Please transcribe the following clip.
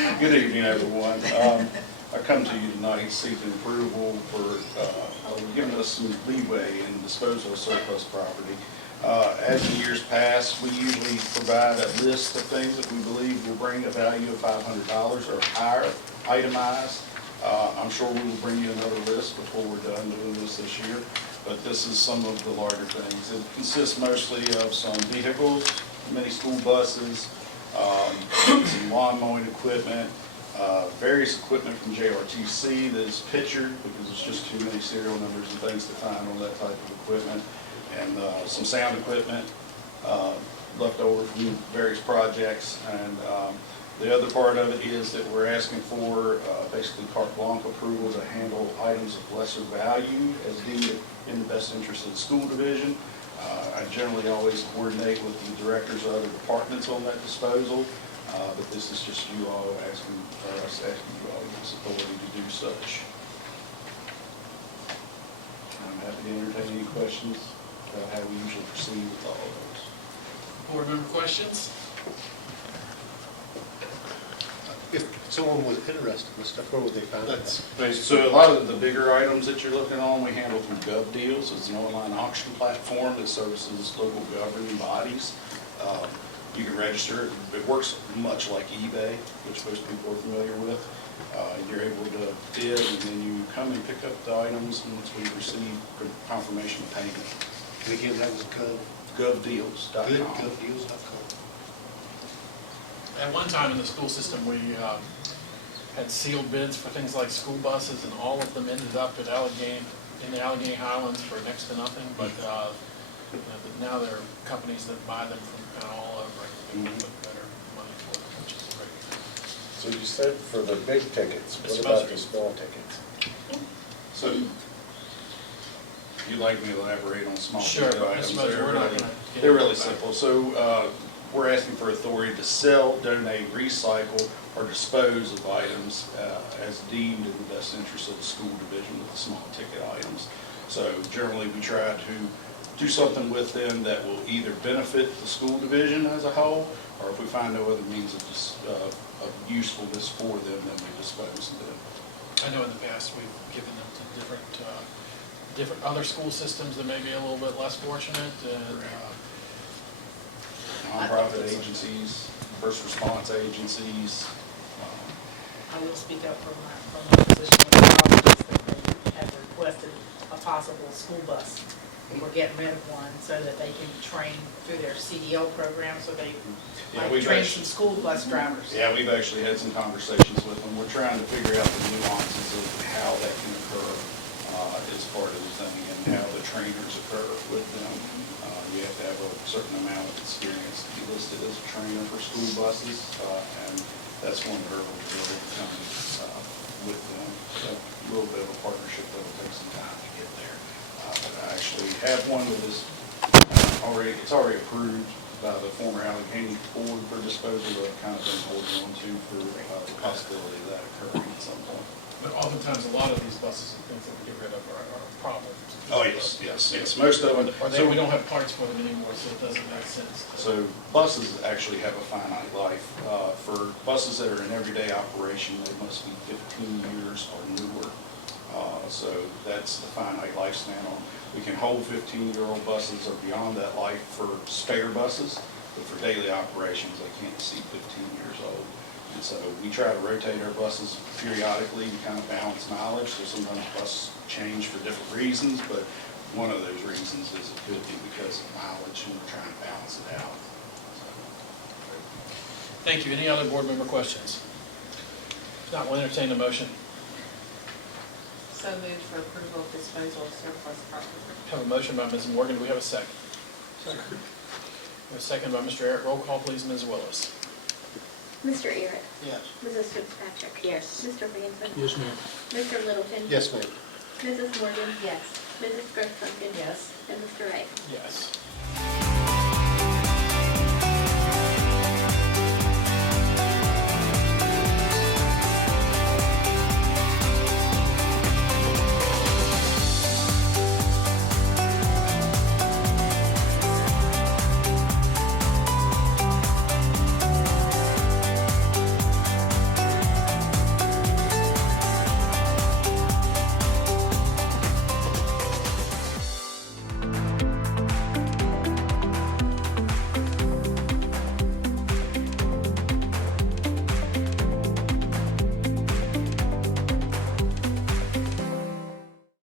Good evening, everyone. I come to you tonight seeking approval for giving us some leeway in disposal of surplus property. As in years past, we usually provide a list of things that we believe will bring a value of $500 or higher, itemized. I'm sure we will bring you another list before we're done doing this year, but this is some of the larger things. It consists mostly of some vehicles, many school buses, some lawn mowing equipment, various equipment from JRTC that is pictured because it's just too many serial numbers and things to find on that type of equipment, and some sound equipment left over from various projects. And the other part of it is that we're asking for basically carte blanche approval to handle items of lesser value as deemed in the best interest of the school division. I generally always coordinate with the directors of other departments on that disposal, but this is just you all asking you all this authority to do such. I'm happy to entertain any questions about how we usually proceed with all of those. Board member questions? If someone was interested in this stuff, where would they find it? So a lot of the bigger items that you're looking on, we handle through Gov Deals. It's an online auction platform that services local governing bodies. You can register. It works much like eBay, which most people are familiar with. You're able to bid, and then you come and pick up the items once we receive confirmation of payment. And again, that was GovDeals.com. GovDeals.com. At one time in the school system, we had sealed bids for things like school buses, and all of them ended up at in the Alleghany Highlands for next to nothing. But now there are companies that buy them from kind of all over and they get better money for them, which is great. So you said for the big tickets, what about the small tickets? So, you'd like me to elaborate on small Sure, ticket I items? suppose we're not gonna get They're into really that. simple. So, we're asking for authority to sell, donate, recycle, or dispose of items as deemed in the best interest of the school division with the small ticket items. So generally, we try to do something with them that will either benefit the school division as a whole, or if we find no other means of usefulness for them, then we dispose of them. I know in the past we've given them to different other school systems that may be a little bit less fortunate. Nonprofit agencies, first response agencies. I will speak up from my position with the colleges that they have requested a possible school bus. We're getting rid of one so that they can train through their CDL program, so they might train some school bus drivers. Yeah, we've actually had some conversations with them. We're trying to figure out the nuances of how that can occur as part of the thing and how the trainers occur with them. You have to have a certain amount of experience to be listed as a trainer for school buses, and that's one hurdle to really come with them. So a little bit of a partnership that will take some time to get there. But I actually have one that is it's already approved by the former Alleghany Board for disposal, that I've kind of been holding on to for the possibility of that occurring at some point. But oftentimes, a lot of these buses and things that we get rid of are problems. Oh, yes. Most of them. Or we don't have parts for them anymore, so it doesn't make sense. So buses actually have a finite life. For buses that are in everyday operation, they must be 15 years or newer. So that's the finite lifespan on. We can hold 15-year-old buses or beyond that life for spare buses, but for daily operations, they can't exceed 15 years old. And so we try to rotate our buses periodically to kind of balance mileage. So sometimes buses change for different reasons, but one of those reasons is it could be because of mileage, and we're trying to balance it out. Thank you. Any other board member questions? If not, we'll entertain a motion. So moved for approval of disposal of surplus property. Have a motion by Ms. Morgan. Do we have a second? Second. We have a second by Mr. Eric. Roll call, please, Ms. Willis. Mr. Eric. Yes. Mrs. Fitzpatrick. Yes. Mr. Ransom. Yes, ma'am. Mr. Littleton. Yes, ma'am. Mrs. Morgan. Yes. Mrs. Grosspumpkin. Yes. And Mr. Wright. Yes.